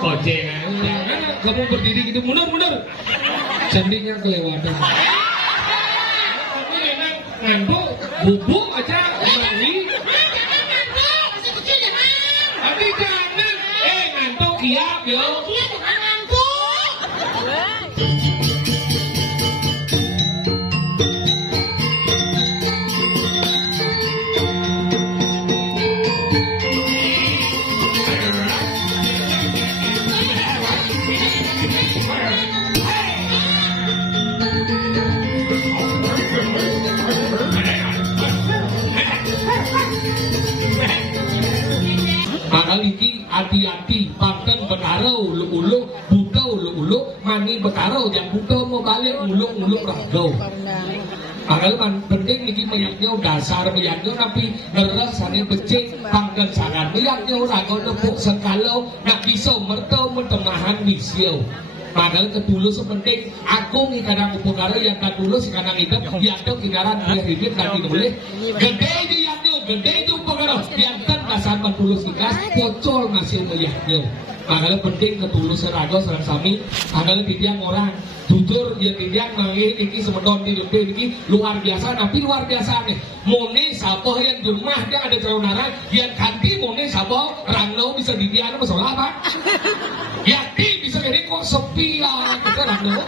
Koceng. Kamu berdiri gitu mundur. Candinya kelewatan. Kamu enak ngantuk, bubuk aja mandi. Tapi jangan, ngantuk kiap yo. Makal iki hati-hati, paten bekarau ulu-ulu, buta ulu-ulu, mani bekarau, yang buta mau balik ulu-ulu rado. Makal penting iki meyaknya dasar meyaknya tapi ngeres sana becik, pangkel sangat meyaknya rago nepuk sekalau, nak bisa mertau mentemahan bisio. Padahal ketulus penting aku ngikana upukara yang ketulus karena hidup yang itu kinaran dia hidup nanti boleh gede itu upukara yang kan dasar ketulus ikas pocol masih melihatnya. Padahal penting ketulus serago serang sami padahal tidiang orang jujur ya tidiang manggil ini semeton di lebih ini luar biasa tapi luar biasa nih mone sapoh yang di rumah dia ada calonara yang ganti mone sapoh rangno bisa didiang masalah apa yakti bisa jadi kok sepi lah kita rangno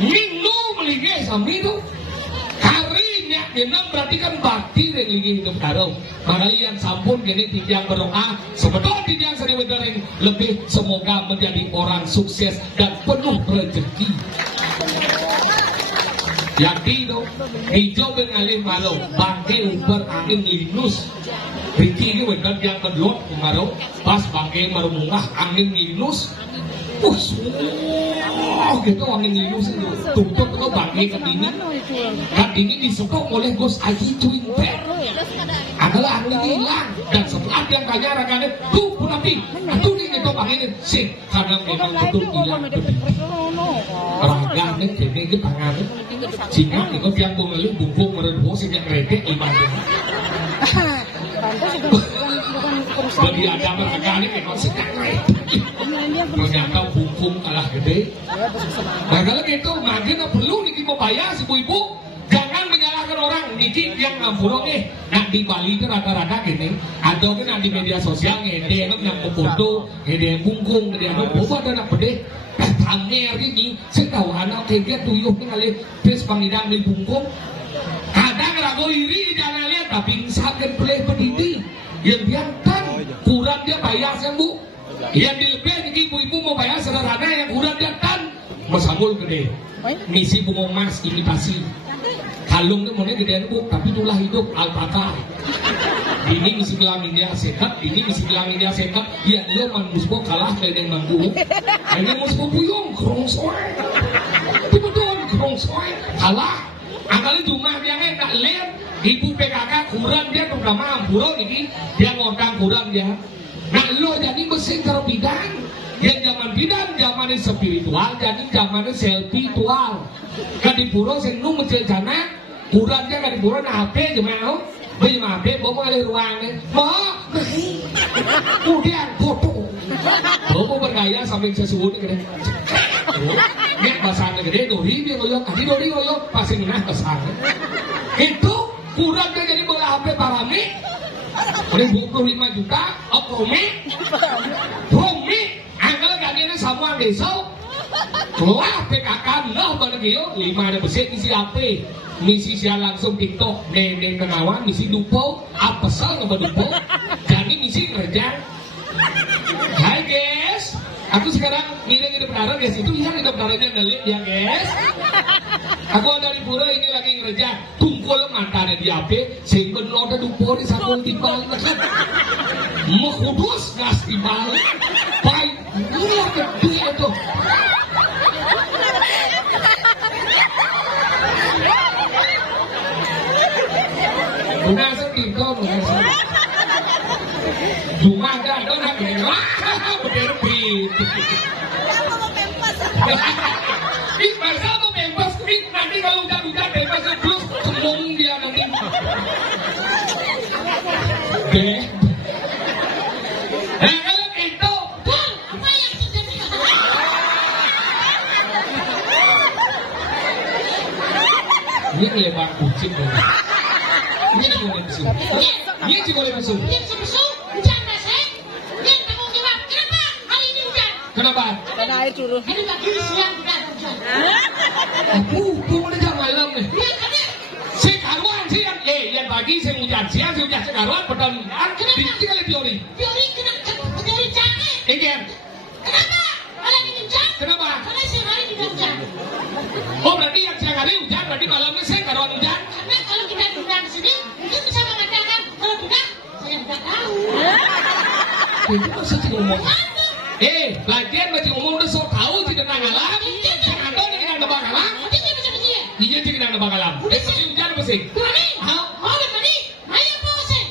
minggu meligeh sami itu harinya genap berarti kan bakti yang lagi hidup karo padahal yang sampun gini tidiang berdoa sebetulnya tidiang sering berdering lebih semoga menjadi orang sukses dan penuh rezeki yakti itu hijau bengalih malu bangke uber angin linus Riki ini benar yang kedua kemarin pas bangke merumungah angin linus gitu angin linus itu tutup itu bangke Kartini disupport oleh Gus Aji Twin Pair adalah angin hilang dan setelah yang tanya rakannya tuh nanti itu nih itu angin sih karena memang betul hilang raganya jadi ke tangannya sehingga itu yang mengeluh bungkung merenung sehingga kretek ibadah bagi ada rakannya memang sedang kretek ternyata bungkung kalah gede nah kalau gitu makanya perlu nih mau bayar si ibu jangan menyalahkan orang niki yang ngampurong nah di Bali itu rata-rata gini atau kan di media sosial ngede yang foto ngede yang bungkung ngede yang boba dan apa deh tamer ini saya tahu anak kayak tuyuh kali terus pangidang di bungkung kadang ragu iri jangan lihat tapi sakit pelih pedidi yang biarkan kurang dia bayar sembuh yang dilebih niki ibu-ibu mau bayar sederhana yang kurang dia kan masambul gede misi bunga emas imitasi kalung itu mana gedean bu tapi itulah hidup alpaka ini misi kelamin dia sehat ini misi kelamin dia sehat ya lo man musbo kalah dengan manggu ini musbo puyung kerongsoy betul kerongsoy kalah angkali cuma dia tak lihat ibu PKK kurang dia terutama ampuro ini dia ngotang kurang dia nah lo jadi mesin kalau bidang yang zaman bidan zaman spiritual jadi zaman selfitual kan di pura sing nu mencana kurang dia kan di pura na HP je mau bây mà HP bố lên ruang đấy bố kemudian foto bố bergaya sambil sesuatu gede nek basahnya gede dori dia ngoyo tadi dori ngoyo pasti menah kesana itu kurang dia jadi bola HP parami 25 juta promi anggal gantinya semua besok keluar PKK noh baligio 5 ada besit isi HP misi saya langsung TikTok nenek kenawan misi dupo apa sel ngebadupo jadi misi kerja hai guys aku sekarang ngiring hidup darah guys itu lihat hidup darahnya ngelit ya guys aku ada di pura ini lagi ngerja tungkol mantannya di HP sehingga noda dupo di sabun timbal mau kudus gas timbal baik iya gede itu bukan setingkau bukan cuma ada nak wah berpit ini masa mau bebas nanti kalau udah bebas terus kemung dia nanti Deh. Nah kalau itu, Bang, apa yang terjadi? ini lebar kucing dong. Ini juga boleh besuk. Ini juga boleh besuk. Dia bisa besuk, hujan masih. Dia tanggung jawab. Kenapa hari ini hujan? Kenapa? Karena air curah. Hari pagi siang hujan. Aku boleh jam malam nih. Dia kena. Si karuan sih yang pagi saya hujan siang saya hujan sekarang pedang di kali teori. Teori kena teori canggih. Ingin. Kenapa? Hari ini hujan. Kenapa? Karena siang hari tidak hujan. Oh berarti yang siang hari hujan berarti malamnya saya karuan hujan. Karena kalau kita diundang ke sini, mungkin bisa mengatakan kalau tidak, saya tidak tahu. Itu masa sih ngomong. Lagian masih ngomong udah so tahu tidak nangalam. Yang ada nih kita bakalam. Nanti dia bisa begini. Iya sih kita bakalam. Pasti hujan pasti. Berani? Oh, berani? Ayo bosen.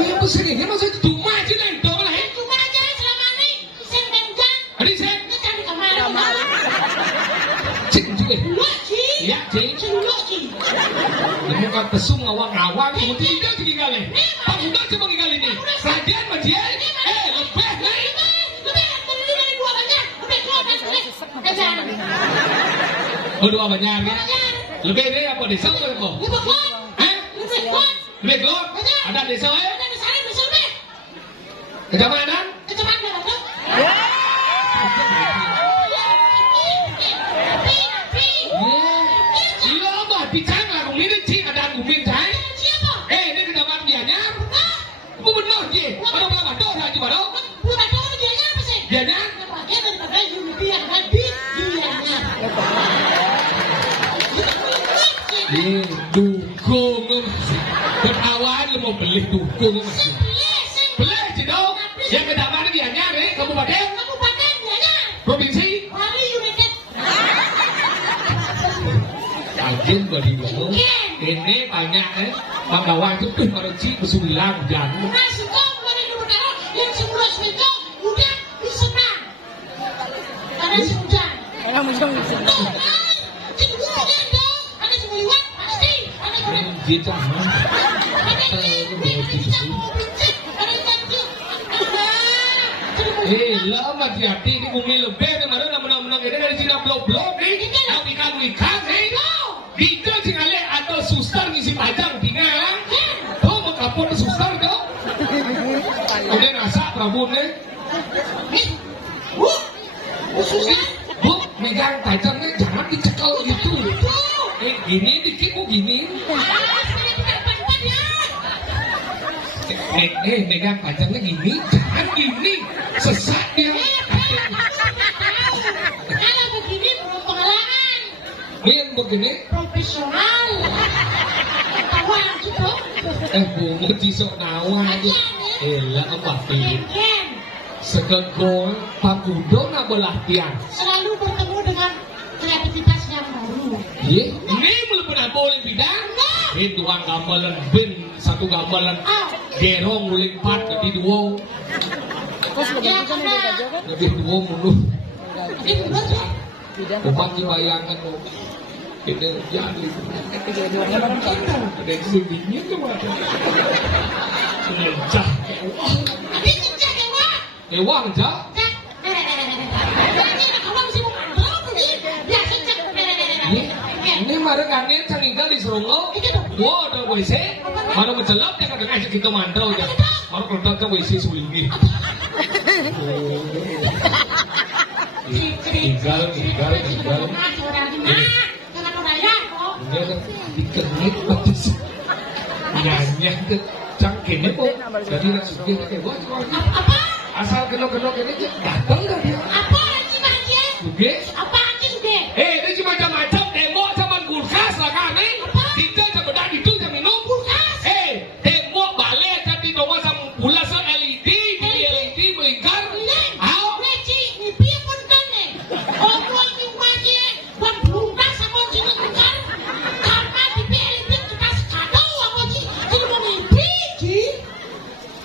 Iya pasti ini masa cuma aja nih dong lah. Cuma aja selama ini saya tidak hujan. Hari saya Kita di kamar. cik juga. Loci. Iya cik. Loci. Ini kan pesung awang-awang kemudian tidak tinggalin. Pak udah coba tinggalin ini. Rajian masih lebih nih. Berdua banyak ya. Lebih deh apa desa apa? Lebih keluar? Ada desa ya? Kecamatan? Iya, bah bicara lah kumin cik ada kumin cai. Ini kecamatan Gianyar. Aku benar je. Baru berapa doh aja baru? Gianyar? Dukung berawan lu mau beli dukung masih beli sih dong yang kecamatan Gianyar kabupaten provinsi Ajen bagi dulu ini banyak Bang Bawang itu tuh kalau cik bersulang jangan Orang mujung di sini. gitu lama hati ini bumi lebih kemarin menang-menang ini dari Cina blok-blok nih yang ikan-ikan nih kita tinggal atau suster ngisi pajang tinggal tuh mau kapur suster tuh udah nasa Prabu nih bu megang pajangnya jangan dicekal gitu gini dikit bu gini megang pajangnya gini jangan gini sesak dia kalau begini belum pengalaman yang begini profesional kawan gitu bu mesti sok nawa aja elah apa sih segegol pakudo na belahtian selalu bertemu dengan kreativitas yang baru ini belum pernah boleh bidang itu ang gambalan ben satu gambalan gerong uling pat jadi dua Kos sudah bukan udah kerja kan? jadi dua mulu Tidak. umat dibayangkan tuh ini jadi Tiga duanya bareng kan? ada yang lebihnya tuh ada selecah tapi sejak dewa ewang jah ini marengannya canggih di Serungo wah ada WC baru mencelap dia kadang aja kita mantau aja baru keluar ke WC sebelumnya tinggal ini kan dikenit pedes nyanyi ke cangkirnya kok jadi langsung dia wah asal kenok-kenok ini datang gak dia Suge? Ini cuma macam-macam demo sama kulkas lah kan kita sebedah itu jam minum kulkas demo balik tadi dong sama pula se LED beli LED melingkar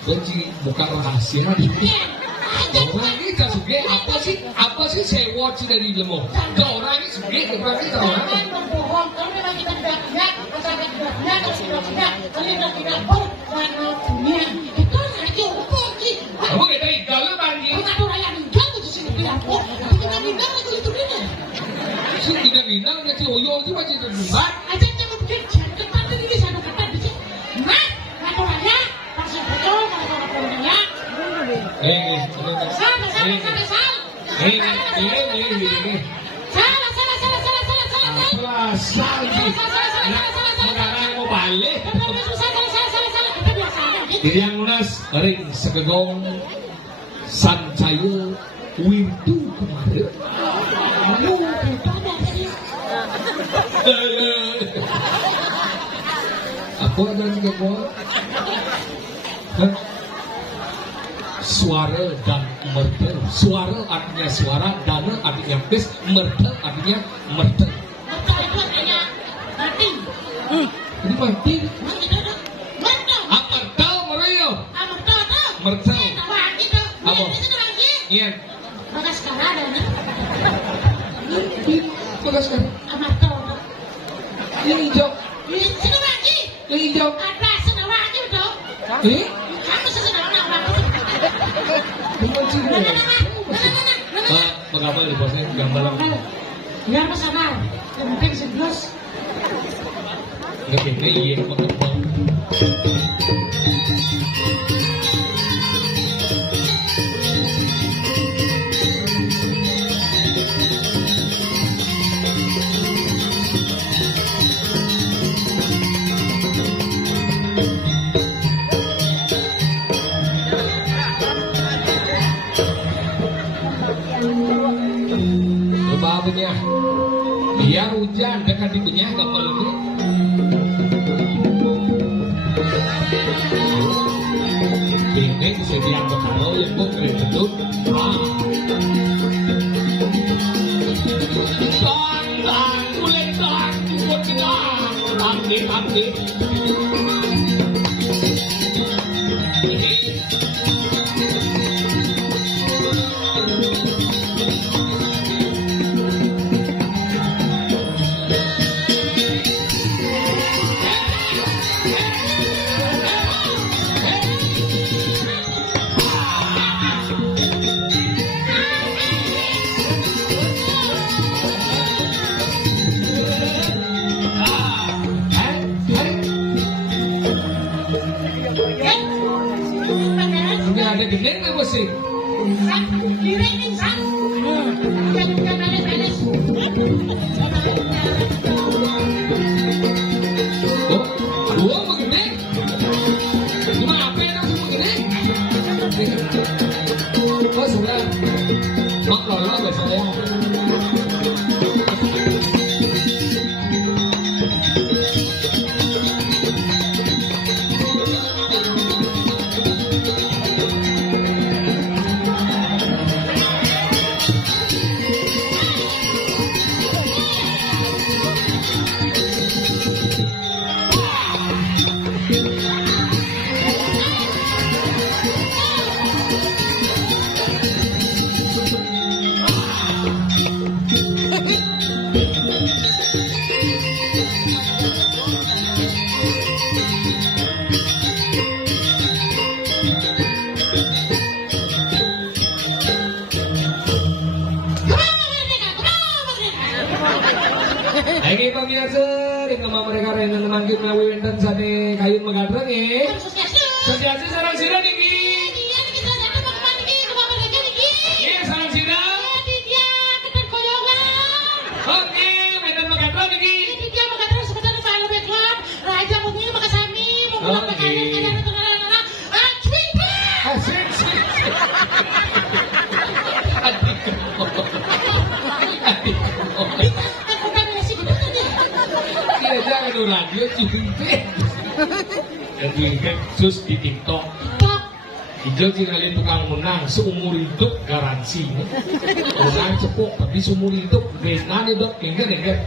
benci bukan rahasia orang ini tak suge apa sih sewa sih dari lemong orang ini suge berarti orang berbohong kalau memang kita tidak punya, kalau kita tidak punya, kalau tidak punya, kalau tidak punya, Salah. Salah mau balik. Salah. Yang lunas ring segegong sancayo windu kemarin. Apa ada juga gua? Suara dan mertel. Suara artinya suara, dana artinya bes, mertel artinya mertel. Betul itu artinya mati. Ini mati. Mertel. Apa mertel merayu? Mertel tuh. Mertel. Lagi tuh. Apa? Itu lagi. Iya. Bagas sekarang ada nih. Bagas kan? Mertel. Yang hijau. Itu lagi. Yang hijau. Ada senang lagi tuh. Kamu sesenang lagi. Bukan sih. Mengapa di bosnya gambar? Biar masalah. Yang penting sebelas. Nggak kayaknya iya pengembang. Benyah, biar hujan dekat di benyah gak perlu. Ini disediakan bekal yang bukan bentuk. Tan, kulit tan, buat kita. Ambil. Ada gede nggak mesti? Oh, dua begini? Cuma apa yang harus begini? Oh sudah, mak lolo biasanya. Lagi pemirsa, dengan mereka yang menanggit ngawi wenten sane kayun mengadreng ya. Sosiasi sarang sira niki. Iya sarang sira. Oke, wenten mengadreng niki. Jangan radio cipintek. Jadi kan sus di TikTok. Hijau sih kalian tukang menang seumur hidup garansi. Menang cepuk tapi seumur hidup benar nih dok. Enggak.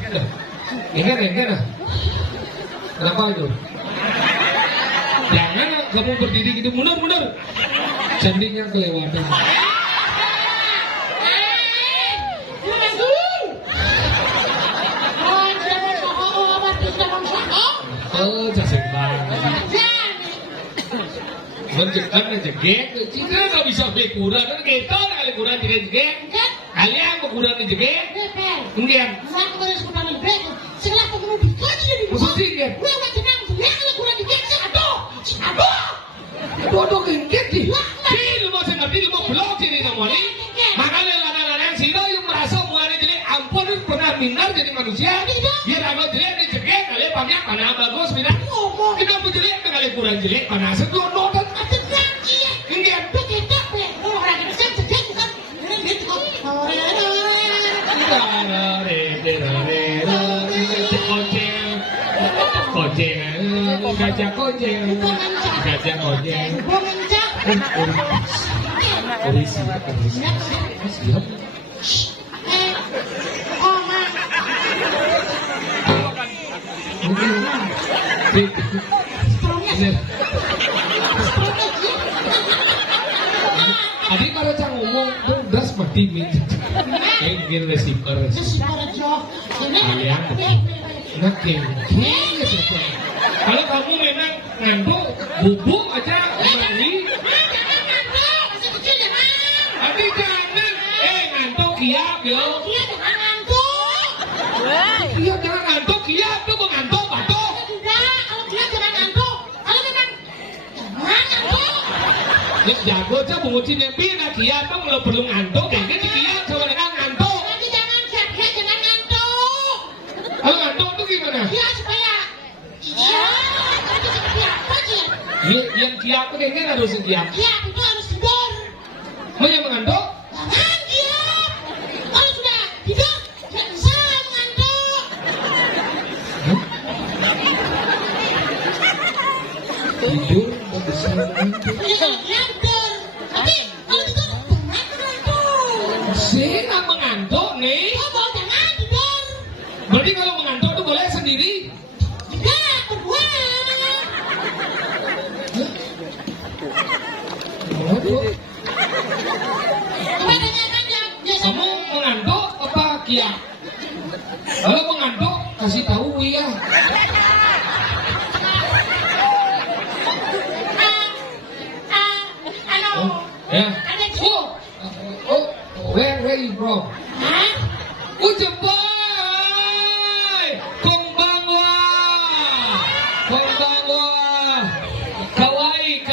Kenapa itu? Jangan kamu berdiri gitu mundur. Cendinya kelewatan. Oh, jasik banget. Mencekan ngejegek, cina nggak bisa beli kurang, kan kita kali kurang jegek. Kalian mau kurang ngejegek? Kemudian. Maksudnya? Aduh, kengket sih. Lu mau ngerti, lu mau blok sini sama ini. manusia. Biar agak jelek dicekek, kali pakai panah bagus, bina. Kita jelek kali kurang jelek, panah seduh nonton. Enggak. Gajah koceng, gajah koceng. Siap. Adik kalau cang ngomong tuh das mati min. Engin receiver. Kalian nak kalau kamu memang ngantuk, bubuk aja mandi. Adik jangan, ngantuk kiap yo. Iya jangan ngantuk kiap tuh mengantuk batuk. Ya jago aja mengucin yang pina kiap tuh kalau perlu ngantuk, jadi kiap coba dengan ngantuk. Kalau ngantuk tuh gimana? Yang kiap tuh kayaknya harus kiap. Kiap itu harus tidur. Mau yang mengantuk? Jangan kiap. Kalau sudah tidur, tidak bisa mengantuk. Tidur nggak bisa mengantuk. Iya, tidur. Tapi kalau tidur, jangan mengantuk. Saya nggak mengantuk nih. Oh, jangan tidur. Berarti kalau mengantuk tuh boleh sendiri? Tidak, berdua. Coba tanyakan yang Kamu mengantuk apa kiap? Kalau mengantuk kasih tahu ya. Ya. Where you from? Jepang. Konbanwa. Kawaii.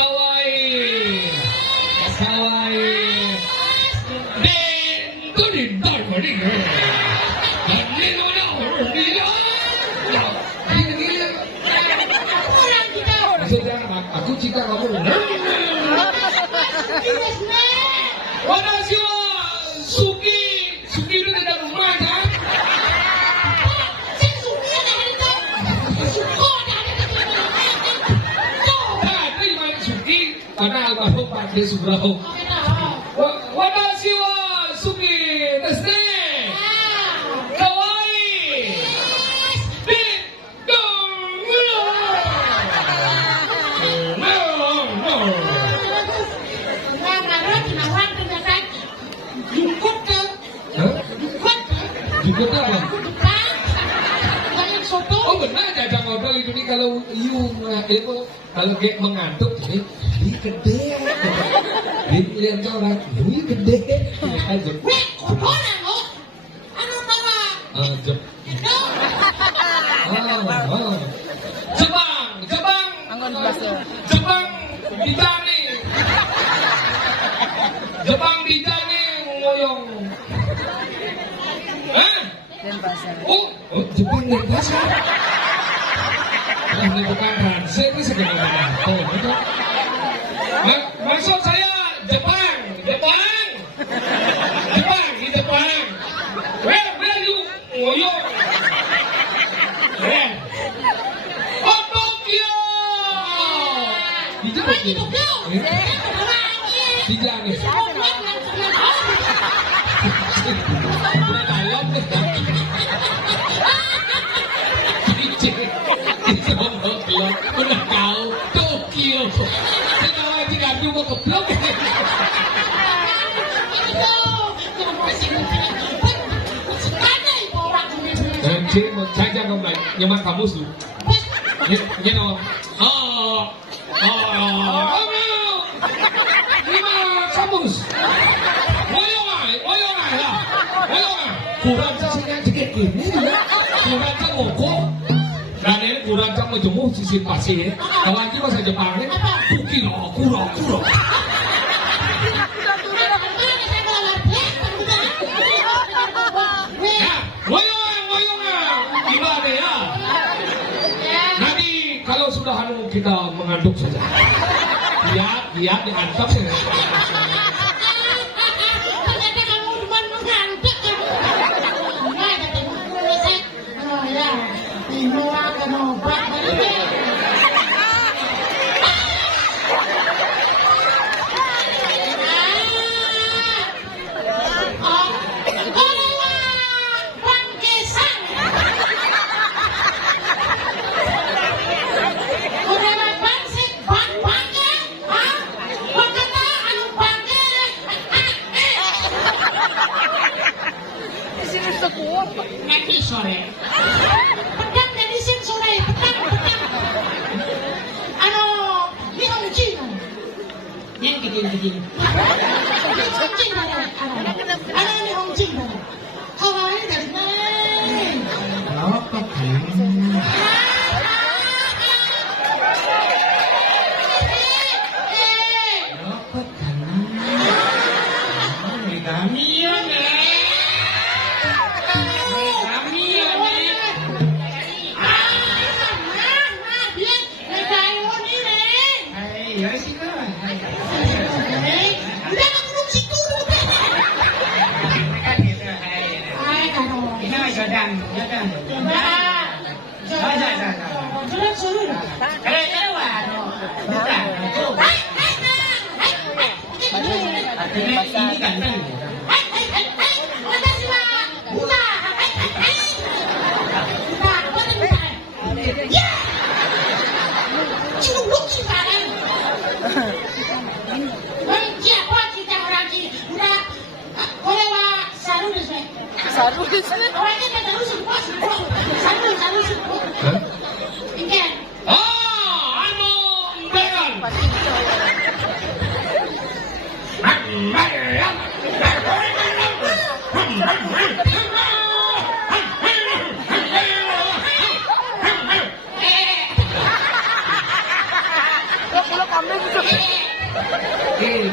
Aku cinta kamu. Wadashi wa Suki itu tidak rumah kan? Ada di mana Suki? Karena almarhum Pak De Subrao. Wadashi wa Suki desu. Jemput apa? Oh benar jajang ngobrol itu nih kalau kalau kayak mengantuk jadi gede. Lihat orang, gede. Aja. Jepang dijani ngoyong. Oh, Jepang dan pasar. Ini bukan Hanse, ini segala macam. Maksud saya Jepang di Jepang. Where you? Ngoyong. Oh, Tokyo. Di Tokyo. Di Jani. Udah tahu Tokyo. Kenapa tidak cuma keblok? Nanti mau caca kamu nyemat kamus lu. Nyemat. Lima kamus. Woyong lah. Kurang sisinya dikit ini. Kurang ngokok. Dan ini kurang kamu jemur sisi pasir. Kalau lagi bahasa Jepangnya, kuro. Ya, woyong. kita mengaduk saja. Dia dihantam ya. Ternyata kamu cuma mengantuk ya. Enggak, ketemu resep. Oh ya, ini akan obat ini. Nanti sore. Pedang jadi sin sore, pedang. Ini ongcing. Yang kecil. Ongcing ini ongcing. Kalau ini dari mana? Apa kan?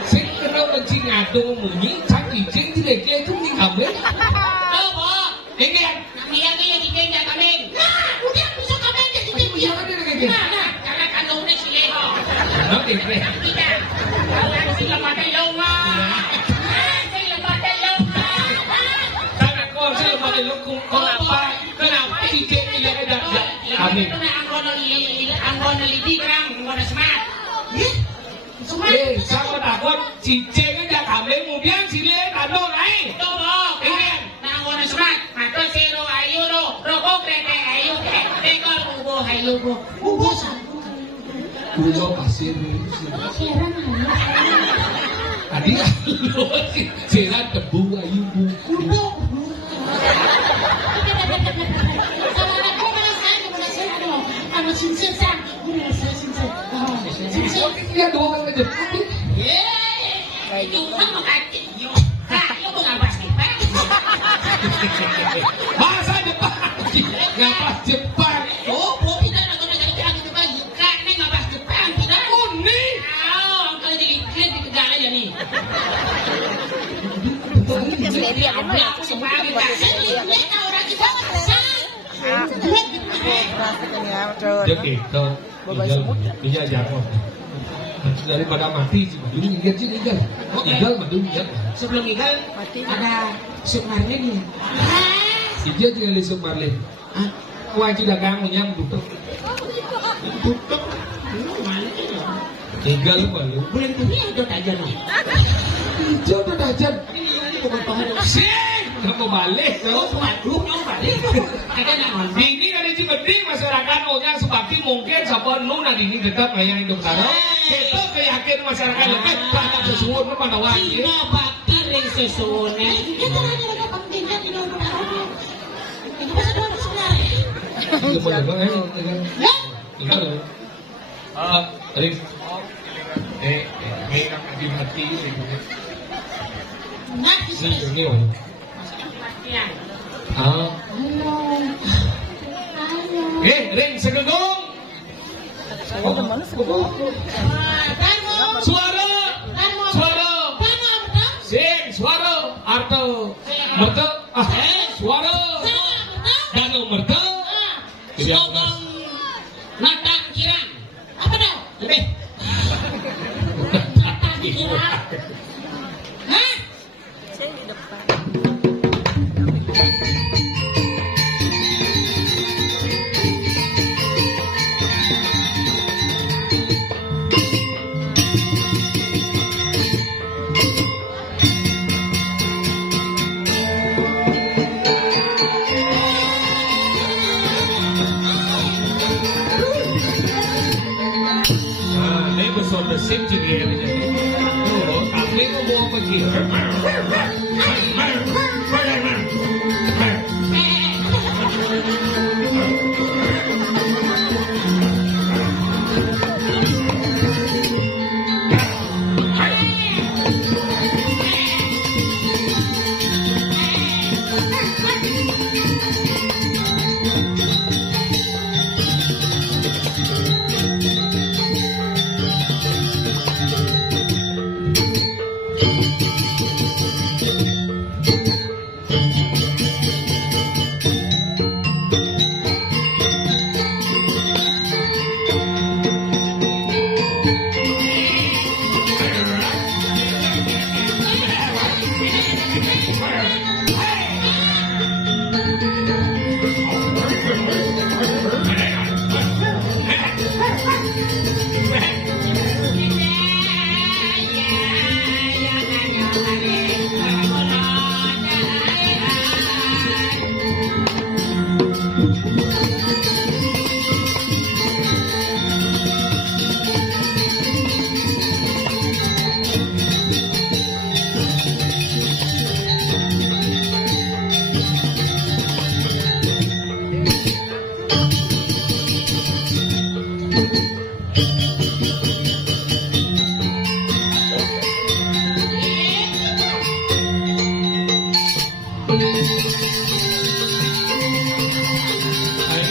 Sing kena benci ngadu munyi, cak ijing dileke itu nih kambing. Oh, boh. Ini kan? Dia dikeng ya kambing. Nah, udah bisa kambing jadi dikeng. Iya kan dia kayak Nah, karena kandungnya si Leho. Oke, baik. Tidak. Kalau si lembaga loma. Si lembaga loma. Karena kau saya lembaga lukung, kenapa ijing tidak ada kambing? Anggona lidi kerang, anggona semat. Sama takut cicing aja kambing, kemudian sile kandung naik. Tuh, boh. Nah, anggona semat. Atau sero ayu ro, rokok krete ayu tekor ubo hayu ubo. Ubo satu. Pulau pasir. Siaran Tadi lo sih, siaran tebu ayu bu. ubo. Kalau aku malah saya kepada saya kalau cincin sang, udah saya cincin. Iya doang aja. Itu kan makanya yuk, yuk ngabas nih, Pak. Bahasa Jepang, ngabas Jepang. Oh, tidak nak guna jadi orang Jepang, kak ini ngabas Jepang, tidak. Kuning. Oh, kalau jadi iklan di Tegal aja nih. Aku suka kita. Lihat orang kita Jadi itu, iya jangan. Daripada mati, Madung ingat sih igal. Oh igal Madung ingat. Sebelum igal ada Sumarlin ya. Ija juga li Sumarlin. Wajib dagang menyam tutup. Tutup. Igal malu. Bulan ini ada tajan nih. Ija udah dajan. Ini bukan pahala. Sing, kamu balik. Oh, waduh, nyong balik. Ada nama. Ini ada di penting masyarakat orang sebabti mungkin sabon nu nadi ini tetap ngayang hidup taro. Itu keyakin masyarakat lebih banyak sesuatu pada wajib. Ina bakal yang sesuatu. Itu hanya ada penting kan di dalam orang. Itu pasal orang sebenarnya. Itu benar kan? Ya. Tinggal. Ring. Mereka lagi mati. Nah, Ini ya. Ah. Halo. Ring segegong. Suara. Sing suara. Arto. Merta. Suara. Dano merta. Sokong natang kirang. Apa dah? istirahat. Hah? Saya di depan. Ini besar besar juga ya. Oh, tapi ngomong begitu.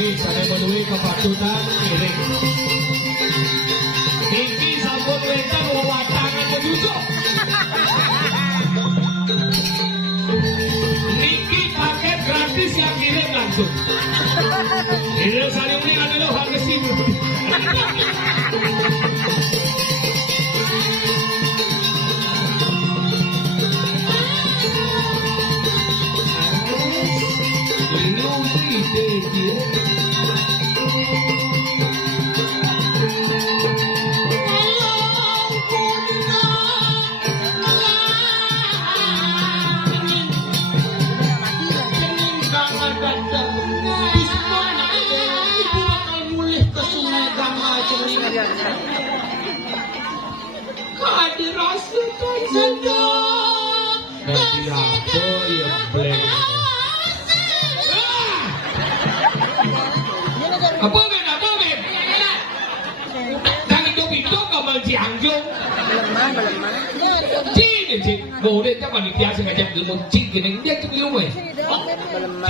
Ini saya menuhi kepatutan iring. Iki sampun wetan wawatangan menyusup. Niki paket gratis yang kirim langsung. Ini saya ini adalah harga sini. Nanti apa ya bleng? Apa men? Apa men? Đang itu kamal Cianjung. Melemah. Cik, ngồi đây các bạn đi theo sengaja được một chị cái này biết chúng yêu rồi. Melemah.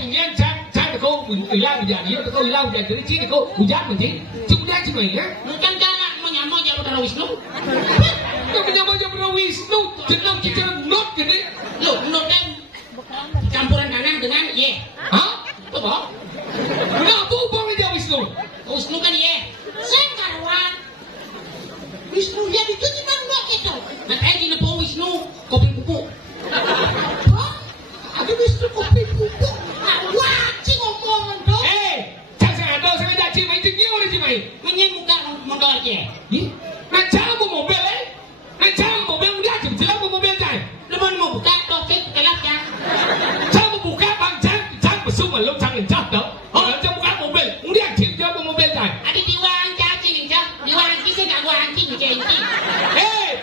Punya trang được cô, ủy lao bây giờ đi, cô ủy lao bây giờ tới chị thì cô, ủy giác mình chị, chúng ta chị mình á. Bukan galak menyamar Jabodara Wisnu. Kamu menyamar Jabodara Wisnu, jenang kita not gini. Loh, not kan campuran Danang dengan ye. Hah? Itu boh. Kenapa ubah aja Wisnu? Wisnu kan ye. Saya karuan. Wisnu ya itu cuma dua gitu. Makanya di lepo Wisnu kopi pupuk. Hah? Ada Wisnu kopi pupuk. Wah, cing ngomong dong. Jangan ada sengaja chị mày tình yêu đi chị mày. Menyen muka mondor ye. Ih, nak cara mau mobil nak cara mobil dia cuma jelas mau mobil જાય. Lemon mau buka topik kelap ya. Cara mau buka bang jangan besuk malam jangan jatuh. Orang jangan buka mobil, dia cuma mau mobil જાય. Ada diwang cacing aja. Diwang kisah nggak diwang cing cing.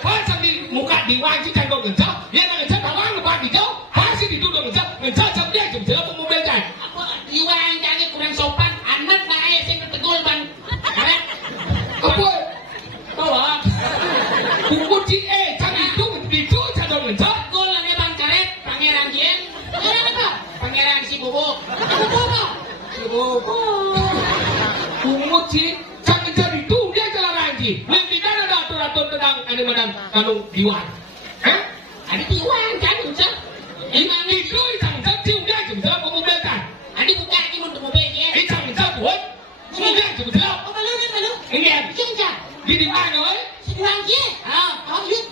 Pasal di muka diwang cing jangan kau ngejar. Dia nak ngejar tawang lepas di jauh. Pasti dituduh ngejar cuma dia cuma jelas mau mobil જાય. Apa diwang cacing kurang sopan. Anak naik sing ketegul ban. Karet. Apa? Tahu ah. Kunci jangan itu jangan ngejar. Tegul lagi ban karet. Pangeran Jin. Pangeran apa? Pangeran si Bubuk. Bubuk apa? Si Bubuk. Kunci jangan ngejar itu dia jalan lagi. Lebih tidak ada aturan tentang animadan kalau diwang. Ada diwang cacing aja. Emang Itu jangan cium dia cuma jelas mau mobil যায়. ada buka lagi untuk mobil ya. Jangan buat. Dia cuma jelas. Oh, malu. Ini Cing cak. di mana oi? Si diwang Jin. Ah, oh yuk.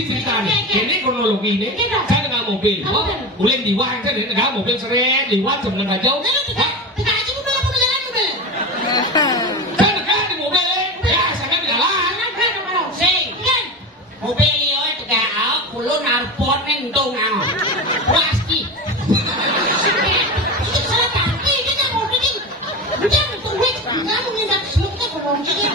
mesti cerita nih. Ini kronologi nih. Saya dengan mobil. Oh, uleng diwang saya dengan mobil seret liwat jam dengan jauh. Tidak aja mobil apa jalan mobil. Saya dengan di mobil. Ya, saya kan jalan. Sing, kan? Mobil yo itu gak kulon arpot neng dong nào. Pasti. Itu salah tadi kita mobil ini. Udah tuh wait, kamu minta seluk ke kolong sini.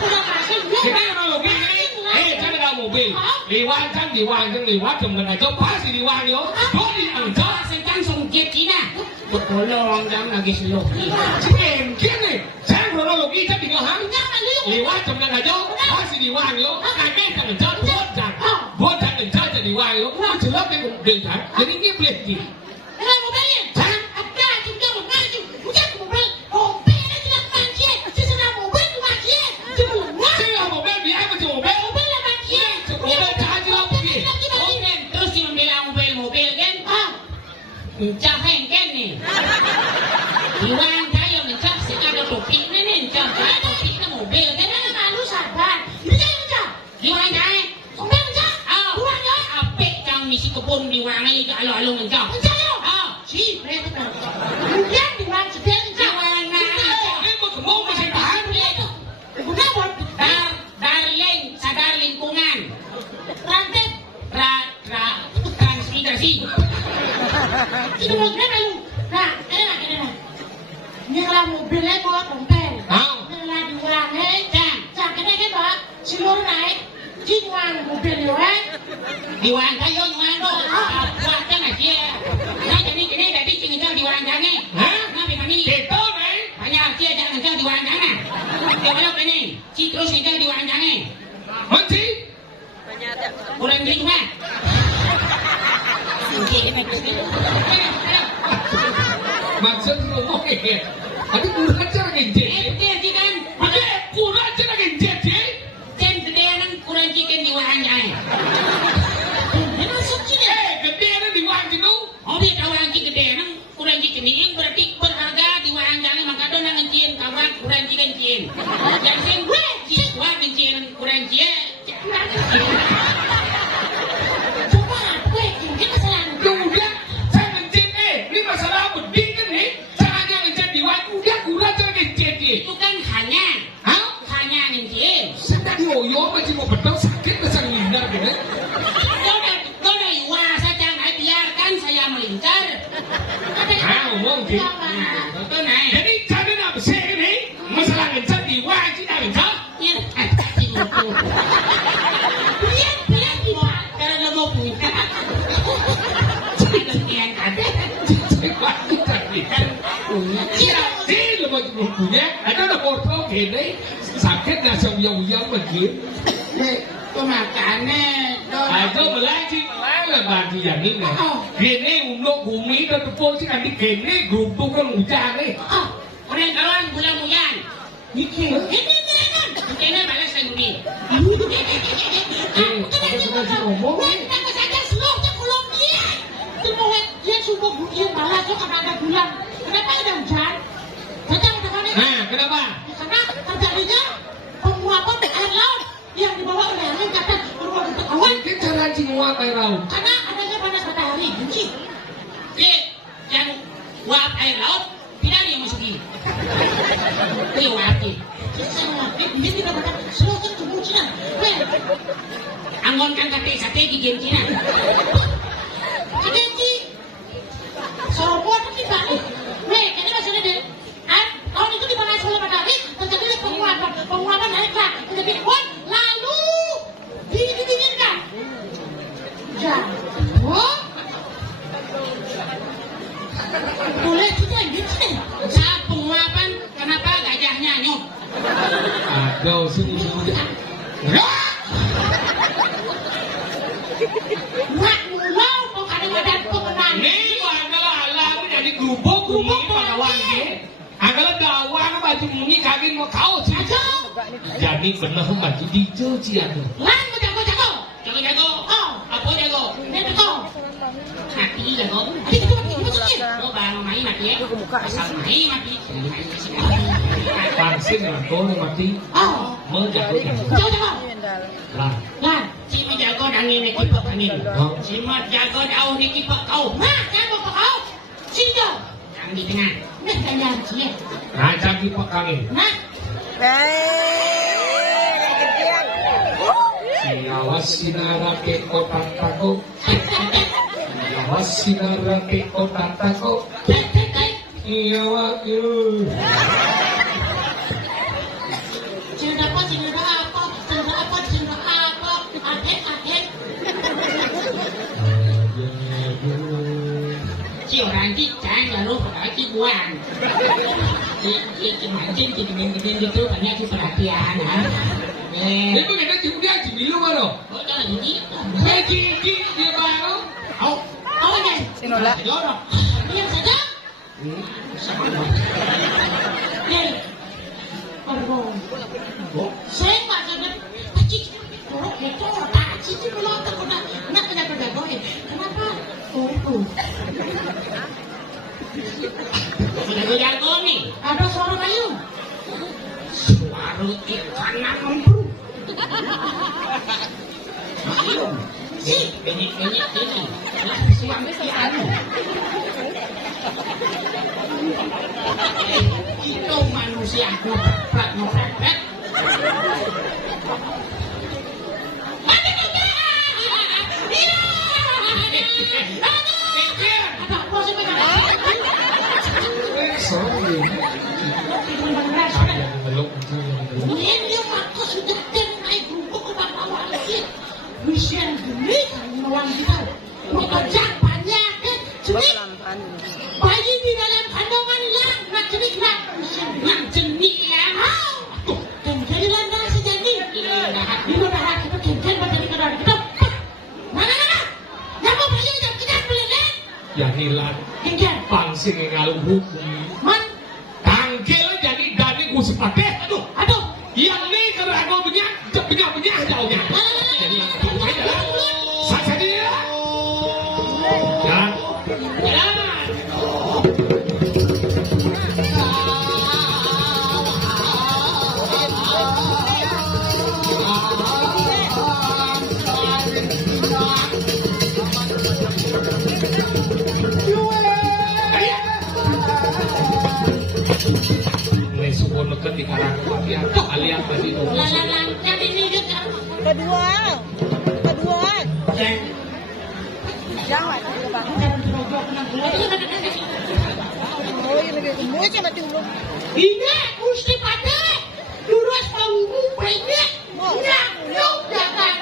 Udah kasih dia. Kita kronologi nih. Saya dengan mobil. Liwat kan diwang kan liwat jam dengan jauh pasti diwang yo. Kok di angka? Saya kan sungkit Cina. Berkolong jam lagi seluk. Mungkin nih. Saya kronologi saya di ngahang. Jangan lu. Liwat jam dengan jauh pasti diwang yo. Kakek jangan jauh buat jangan. Buat jangan jauh jadi diwang yo. Jelas yang mobil kan. Jadi ini beli. Dengan mobilnya. Ada juga maju. Udah mobil. Mobilnya tidak maju. Sesudah mobil maju. Cuma lemah. Saya mobil biar macam mobil. Mobil maju. Mobil caji lah pergi. Oke, terus dia bilang mobil kan? Encah hengken nih. Iwan tayo encah sih ada topik nih encah. Topik na mobil kan? Malu sabar. Ini encah. Iwan tayo. Mobil encah. Buang ya. Apik kang misi kebun diwangi ke alo-alo encah. Encah yo. Si, mereka. Kemudian diwan sedang encah. Diwan na. Ini mau kemau masih tahan. Udah buat darling, sadar lingkungan. Rantet, transmigrasi. Ini mau gimana lu? Nah, ini. Ini lah mobilnya bawa dompet. Ini lah diurangnya, jangan kena bawa seluruh naik. Diurang mobil ya. Diurang kayo, diurang do. Buat kan aja. Nah, jadi tadi cingin diurang jangan. Nah, bagaimana? Kita nih. Banyak aja jangan diurang jangan. Coba lo ini, terus kita diurang jangan. Mesti. Kurang beli cuma. Maksud ngomong ya. Tapi kurang cara ngejet. Gede kan? Tapi kurang cara ngejet ya. Jen gedean kurang chicken di wahang jangan. Memang suci deh. Gede ada di wang itu. Oh dia tahu wahang gedean kurang chicken ini berarti berharga di wahang jangan maka do nang cien kawan kurang chicken cien. Yang sen gue siswa cien kurang cien. Coba gue mungkin kesalahan. Kemudian saya ngejet ini masalah beding kan nih. Caranya ngejet di wang udah kurang cara ngejet ya. Itu kan hanya ngecien. Saya tadi oyo masih mau betul sakit besar lindar gitu. Kau dari wah saja naik biarkan saya melincar. Ngomong gitu. Betul naik. Jadi cara apa sih ini? Masalah ngejet di wang sih dah ngejet. Biar karena lo mau punya. Yang ada. Ini lo mau punya. Ada foto gini sakit nasi uyang begini. Itu makannya. Ada belanja malah bagi yang ini. Gini untuk bumi dan tepung sih nanti gini geruduk kan hujan nih. Orang kawan bulan-bulan. Ini balas sendiri. Apa sudah sih ngomong? Kenapa saja seluruhnya Kolombia? Semua dia subuh dia malah tuh karena ada bulan. Kenapa ada hujan? Baca kata-kata. Nah, kenapa? Karena terjadinya penguapan air laut yang dibawa oleh angin kata berupa bentuk awan. Mungkin cara nguap air laut. Karena adanya panas matahari, benci. Yang uap air laut tidak ada yang masuki. Itu uapnya. Ini tidak ada seluruh tubuh Cina. Anggon kan kata sate gigit Cina. Jadi sorobot itu balik. Ini maksudnya deh. Tahun itu dipanas oleh matahari terjadi penguapan air lah menjadi awan lalu didinginkan. Boleh kita gitu nih. Saat penguapan kenapa gajahnya nyok? Aduh, sini sudah. Buat mulau kadang-kadang pemenang. Ini adalah alam jadi gerubuk bumi pada wangi. Agaklah dawang baju muni kagin mau kau sih. Jadi benar baju dicuci aku. Lan jago. Apa jago? Ini jago. Mati jago. Itu maksudnya. Oh bang mai mati ya. Asal mai mati. Pangsin lah kau mati. Menjago. Jago. Lah. Lan. Si menjago angin ni kipak angin. Si menjago jauh ni kipak kau. Nah, jago kau. Sini yang di tengah. Nah, jangan sini. Nah, jadi pak angin. Nah, Kejadian. Siawas sinara ke kota tako. Siawas sinara ke kota tako. Siawa yuk. cerita apa? Adek. Si orang cicang lalu pada cibuan. Si mancing gede gitu banyak si perhatian. Ini bagaimana dia cibilu mana? Oh, jangan gitu. Saya cici dia baru. Apa ni? Sinula. Dorong. Diam saja. Nih. Pardon. Saya maksudnya cici. Dorong itu tak cici belum tak kena. Nak kena boleh. Kenapa? Oh. Jago nih. Ada suara kayu. Suara ikan nampu. Si, benyek ini. Suami si anu. Itu manusia ngeprak. Sorry. Ini maka sudah naik bubuk ke bawah lagi. Misian gini kan melang kita. Bekerja banyak kan. Cenik. Pelampan. Bayi di dalam kandungan yang nak cenik nak. Yang cenik yang. Dan jadi landas sejadi. Di mana kita kengken berjadi kedua kita. Mana? Siapa bayi yang kita beli? Ya hilang. Kengken. Pangsing yang ngaluhuk. Man. Tangkel jadi dani ku sepateh. Aduh. Yang ni kalau aku punya jauhnya. Jadi yang itu saja. Saja dia. Ya. Ini suku neket di karang ya. Alian masih itu. Yang ini juga. Kedua. Jangan. Oh, ini lagi gemoy siya matulog. Ini gusti pada lurus panggung banyak. Nak, jangan.